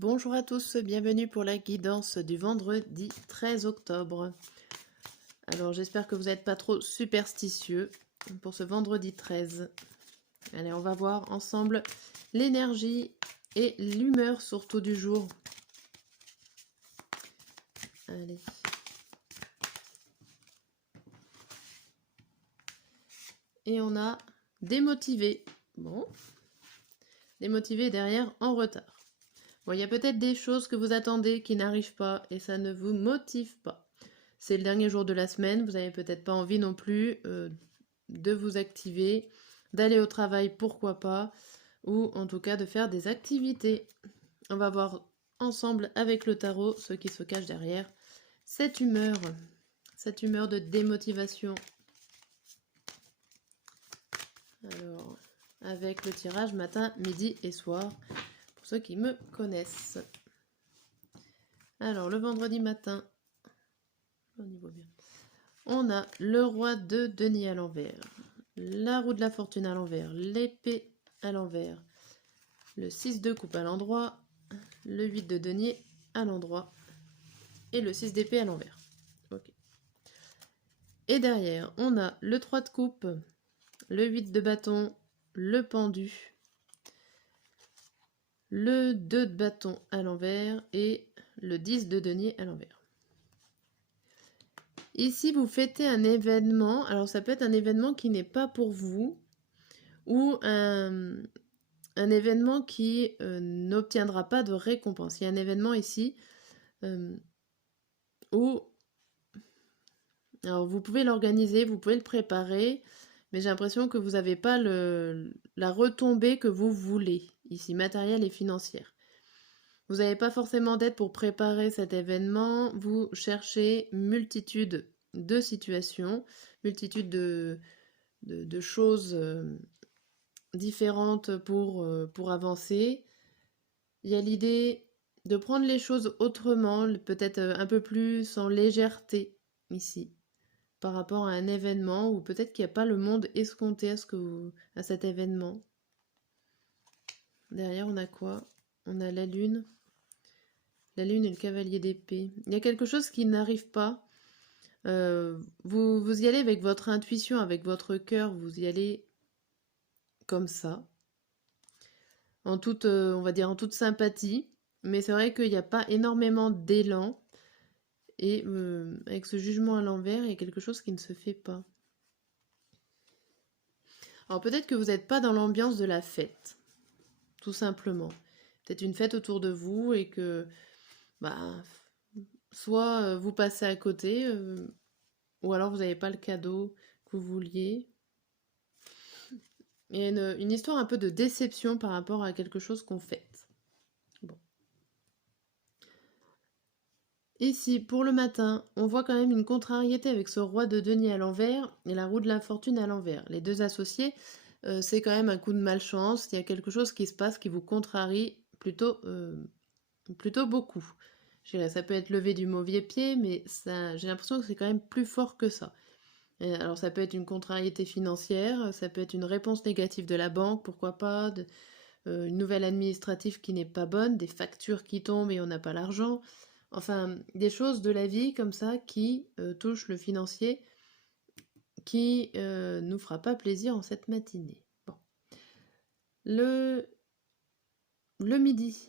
Bonjour à tous, bienvenue pour la guidance du vendredi 13 octobre. Alors j'espère que vous n'êtes pas trop superstitieux pour ce vendredi 13. Allez, on va voir ensemble l'énergie et l'humeur surtout du jour. Allez. Et on a démotivé. Bon. Démotivé derrière en retard. Bon, il y a peut-être des choses que vous attendez qui n'arrivent pas et ça ne vous motive pas. C'est le dernier jour de la semaine, vous n'avez peut-être pas envie non plus de vous activer, d'aller au travail, pourquoi pas, ou en tout cas de faire des activités. On va voir ensemble avec le tarot ce qui se cache derrière cette humeur de démotivation. Alors, avec le tirage matin, midi et soir, pour ceux qui me connaissent. Alors, le vendredi matin, on a le roi de denier à l'envers, la roue de la fortune à l'envers, l'épée à l'envers, le 6 de coupe à l'endroit, le 8 de denier à l'endroit et le 6 d'épée à l'envers. Okay. Et derrière, on a le 3 de coupe, le 8 de bâton, le pendu, le 2 de bâton à l'envers et le 10 de denier à l'envers. Ici, vous fêtez un événement. Alors, ça peut être un événement qui n'est pas pour vous ou un événement qui n'obtiendra pas de récompense. Il y a un événement ici où... Alors, vous pouvez l'organiser, vous pouvez le préparer, mais j'ai l'impression que vous n'avez pas la retombée que vous voulez, ici, matérielle et financière. Vous n'avez pas forcément d'aide pour préparer cet événement, vous cherchez multitude de situations, multitude de choses différentes pour avancer. Il y a l'idée de prendre les choses autrement, peut-être un peu plus en légèreté ici, par rapport à un événement, ou peut-être qu'il n'y a pas le monde escompté à cet événement. Derrière, on a quoi? On a la lune. La lune et le cavalier d'épée. Il y a quelque chose qui n'arrive pas. Vous y allez avec votre intuition, avec votre cœur, vous y allez comme ça. En toute, on va dire en toute sympathie. Mais c'est vrai qu'il n'y a pas énormément d'élan. Et avec ce jugement à l'envers, il y a quelque chose qui ne se fait pas. Alors peut-être que vous n'êtes pas dans l'ambiance de la fête. Tout simplement. Peut-être une fête autour de vous et que... soit vous passez à côté... ou alors vous n'avez pas le cadeau que vous vouliez. Il y a une histoire un peu de déception par rapport à quelque chose qu'on fête. Bon. Ici, pour le matin, on voit quand même une contrariété avec ce roi de denier à l'envers et la roue de la fortune à l'envers. Les deux associés, c'est quand même un coup de malchance. Il y a quelque chose qui se passe qui vous contrarie plutôt beaucoup. Ça peut être levé du mauvais pied, mais j'ai l'impression que c'est quand même plus fort que ça. Alors ça peut être une contrariété financière, ça peut être une réponse négative de la banque, pourquoi pas, une nouvelle administrative qui n'est pas bonne, des factures qui tombent et on n'a pas l'argent. Enfin, des choses de la vie comme ça qui touchent le financier, qui nous fera pas plaisir en cette matinée. Bon. Le midi.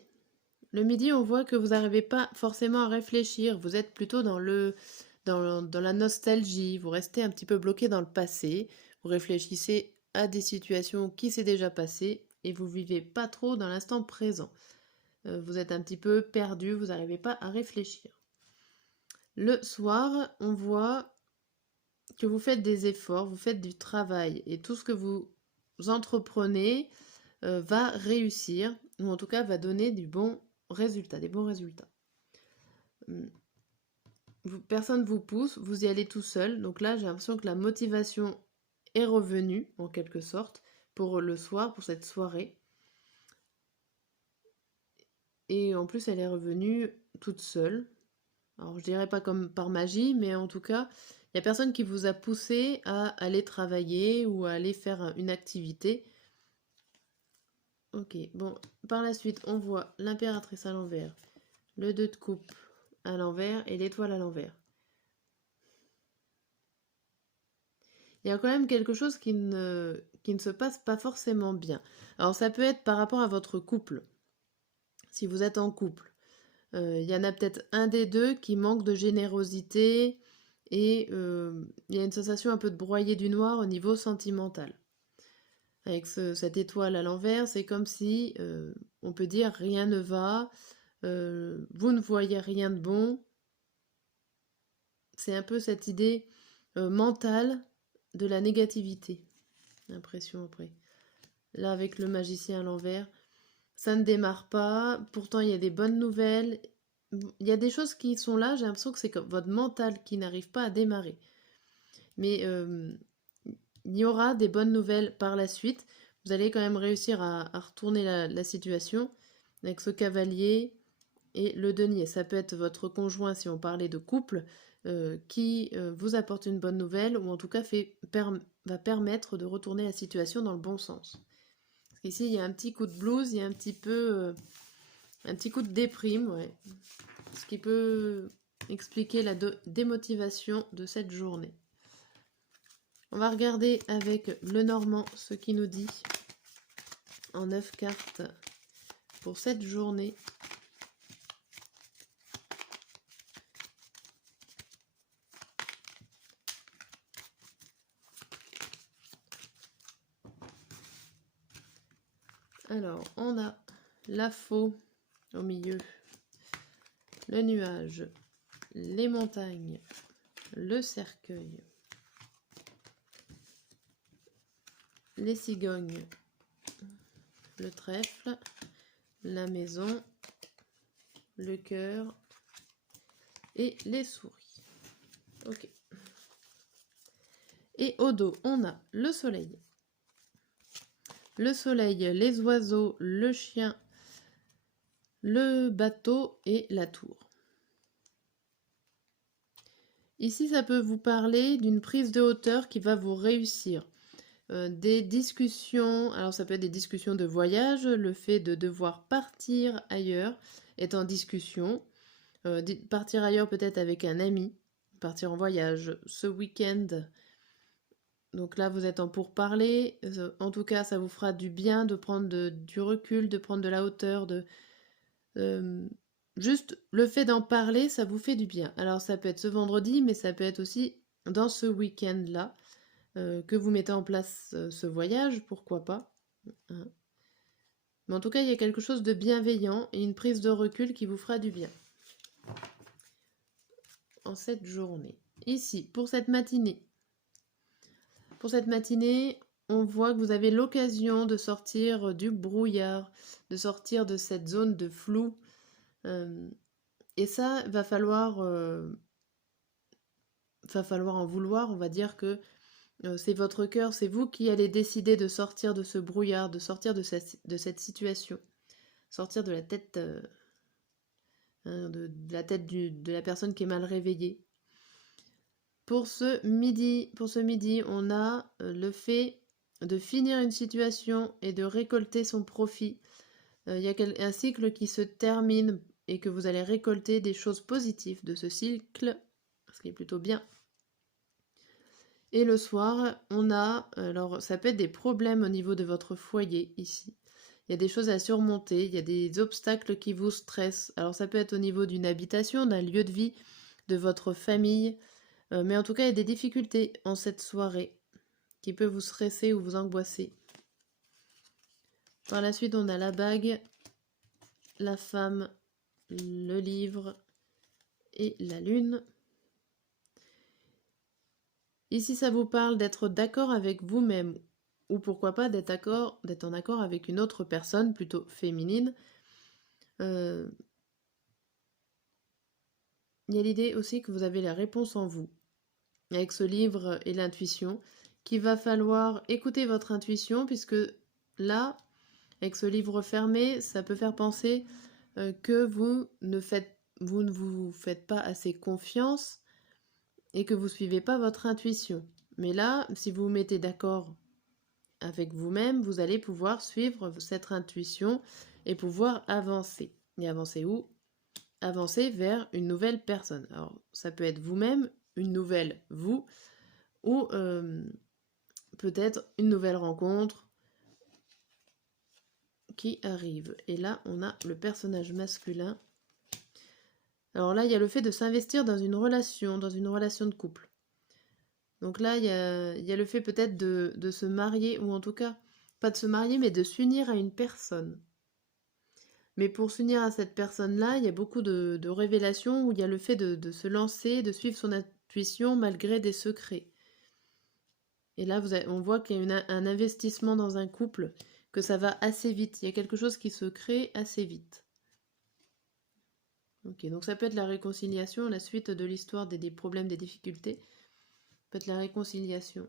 Le midi, on voit que vous n'arrivez pas forcément à réfléchir, vous êtes plutôt dans la nostalgie, vous restez un petit peu bloqué dans le passé, vous réfléchissez à des situations qui s'est déjà passées et vous vivez pas trop dans l'instant présent. Vous êtes un petit peu perdu, vous n'arrivez pas à réfléchir. Le soir, on voit que vous faites des efforts, vous faites du travail et tout ce que vous entreprenez va réussir, ou en tout cas va donner des bons résultats. Personne ne vous pousse, vous y allez tout seul. Donc là, j'ai l'impression que la motivation est revenue, en quelque sorte, pour le soir, pour cette soirée. Et en plus, elle est revenue toute seule. Alors, je dirais pas comme par magie, mais en tout cas, il n'y a personne qui vous a poussé à aller travailler ou à aller faire une activité. Ok, bon, par la suite, on voit l'impératrice à l'envers, le 2 de coupe à l'envers et l'étoile à l'envers. Il y a quand même quelque chose qui ne se passe pas forcément bien. Alors ça peut être par rapport à votre couple. Si vous êtes en couple, il y en a peut-être un des deux qui manque de générosité et il y a une sensation un peu de broyer du noir au niveau sentimental. Avec cette étoile à l'envers, c'est comme si, on peut dire, rien ne va, vous ne voyez rien de bon. C'est un peu cette idée mentale de la négativité. L'impression après. Là, avec le magicien à l'envers, ça ne démarre pas. Pourtant, il y a des bonnes nouvelles. Il y a des choses qui sont là. J'ai l'impression que c'est comme votre mental qui n'arrive pas à démarrer. Mais il y aura des bonnes nouvelles par la suite. Vous allez quand même réussir à retourner la situation avec ce cavalier et le denier. Ça peut être votre conjoint si on parlait de couple qui vous apporte une bonne nouvelle ou en tout cas va permettre de retourner la situation dans le bon sens. Parce qu'ici, il y a un petit coup de blues, il y a un petit coup de déprime, ouais. Ce qui peut expliquer la démotivation de cette journée. On va regarder avec le Normand ce qu'il nous dit en 9 cartes pour cette journée. Alors, on a la faux au milieu, le nuage, les montagnes, le cercueil, les cigognes, le trèfle, la maison, le cœur et les souris. Ok. Et au dos, on a le soleil. Le soleil, les oiseaux, le chien, le bateau et la tour. Ici, ça peut vous parler d'une prise de hauteur qui va vous réussir. Des discussions, alors ça peut être des discussions de voyage, le fait de devoir partir ailleurs est en discussion. Partir ailleurs peut-être avec un ami, partir en voyage ce week-end. Donc là, vous êtes en pourparlers. En tout cas, ça vous fera du bien de prendre du recul, de prendre de la hauteur, juste le fait d'en parler, ça vous fait du bien. Alors ça peut être ce vendredi, mais ça peut être aussi dans ce week-end-là que vous mettez en place ce voyage, pourquoi pas. Hein. Mais en tout cas, il y a quelque chose de bienveillant et une prise de recul qui vous fera du bien en cette journée. Ici, pour cette matinée, on voit que vous avez l'occasion de sortir du brouillard, de sortir de cette zone de flou. Et ça, va falloir en vouloir. On va dire que c'est votre cœur, c'est vous qui allez décider de sortir de ce brouillard, de sortir de cette situation, sortir de la tête, de la tête de la personne qui est mal réveillée. Pour ce midi, on a le fait de finir une situation et de récolter son profit. Il y a un cycle qui se termine et que vous allez récolter des choses positives de ce cycle, ce qui est plutôt bien. Et le soir, on a, alors ça peut être des problèmes au niveau de votre foyer ici. Il y a des choses à surmonter, il y a des obstacles qui vous stressent. Alors ça peut être au niveau d'une habitation, d'un lieu de vie, de votre famille. Mais en tout cas, il y a des difficultés en cette soirée qui peuvent vous stresser ou vous angoisser. Par la suite, on a la bague, la femme, le livre et la lune. Ici, ça vous parle d'être d'accord avec vous-même ou pourquoi pas d'être en accord avec une autre personne, plutôt féminine. Il y a l'idée aussi que vous avez la réponse en vous, avec ce livre et l'intuition, qu'il va falloir écouter votre intuition, puisque là, avec ce livre fermé, ça peut faire penser que vous ne vous faites pas assez confiance et que vous ne suivez pas votre intuition. Mais là, si vous vous mettez d'accord avec vous-même, vous allez pouvoir suivre cette intuition et pouvoir avancer. Et avancer où? Avancer vers une nouvelle personne. Alors, ça peut être vous-même, une nouvelle vous, ou peut-être une nouvelle rencontre qui arrive. Et là, on a le personnage masculin. Alors là, il y a le fait de s'investir dans une relation de couple. Donc là, il y a le fait peut-être de se marier, ou en tout cas, pas de se marier, mais de s'unir à une personne. Mais pour s'unir à cette personne-là, il y a beaucoup de révélations où il y a le fait de se lancer, de suivre son intuition malgré des secrets. Et là, on voit qu'il y a un investissement dans un couple, que ça va assez vite. Il y a quelque chose qui se crée assez vite. Ok, donc ça peut être la réconciliation, la suite de l'histoire des problèmes, des difficultés. Ça peut être la réconciliation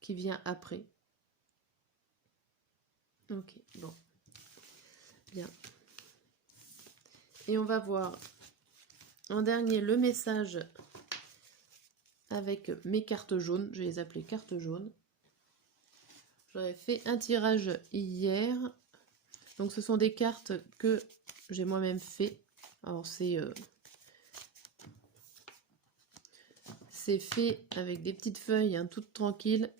qui vient après. Ok, bon. Bien. Et on va voir en dernier le message avec mes cartes jaunes. Je vais les appeler cartes jaunes. J'avais fait un tirage hier. Donc ce sont des cartes que j'ai moi-même fait. Alors c'est fait avec des petites feuilles, hein, toutes tranquilles.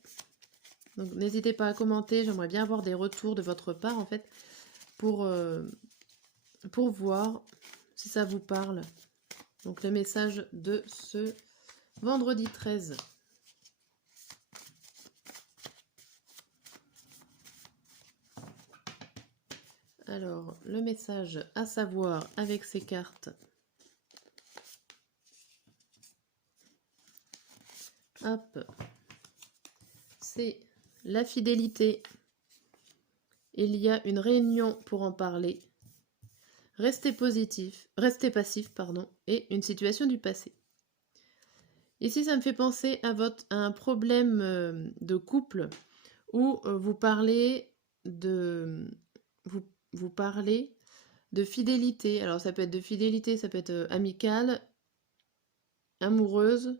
Donc n'hésitez pas à commenter. J'aimerais bien avoir des retours de votre part en fait pour voir si ça vous parle. Donc le message de ce vendredi 13. Alors, le message à savoir avec ces cartes. Hop. C'est la fidélité. Il y a une réunion pour en parler. Restez passif, pardon, et une situation du passé. Ici, ça me fait penser à un problème de couple où vous parlez de vous parlez de fidélité. Alors ça peut être de fidélité, ça peut être amicale, amoureuse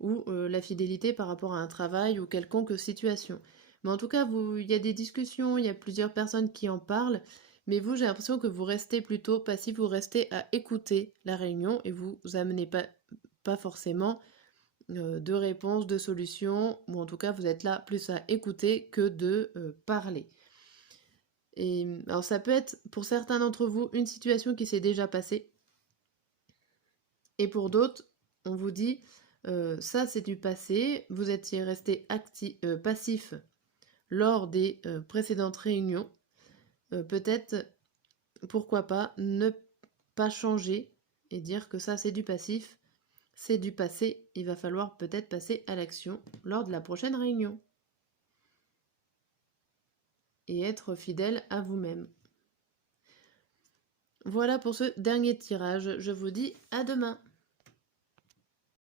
ou la fidélité par rapport à un travail ou quelconque situation. Mais en tout cas, il y a des discussions, il y a plusieurs personnes qui en parlent, mais vous, j'ai l'impression que vous restez plutôt passif, vous restez à écouter la réunion et vous amenez pas forcément de réponses, de solutions, ou en tout cas, vous êtes là plus à écouter que de parler. Et alors ça peut être pour certains d'entre vous une situation qui s'est déjà passée, et pour d'autres, on vous dit ça c'est du passé, vous étiez resté passif lors des précédentes réunions. Peut-être, pourquoi pas, ne pas changer et dire que ça c'est du passif, c'est du passé, il va falloir peut-être passer à l'action lors de la prochaine réunion. Et être fidèle à vous-même. Voilà pour ce dernier tirage, je vous dis à demain.